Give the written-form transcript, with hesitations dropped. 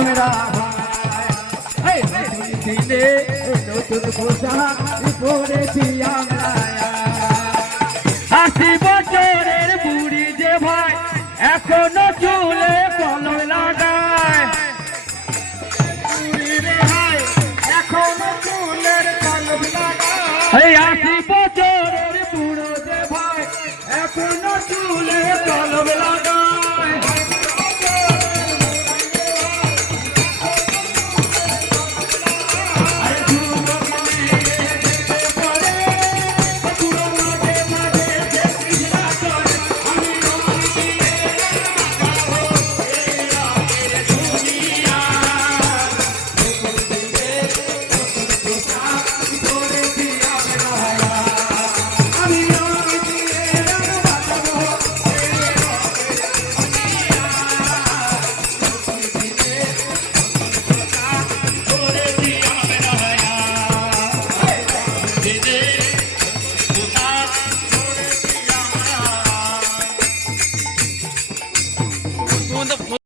আমরা দিনে নতুন পোশাক পরেছি আমরা 80 বছরের বুড়ি যে ভাই এখনো চুলে কলম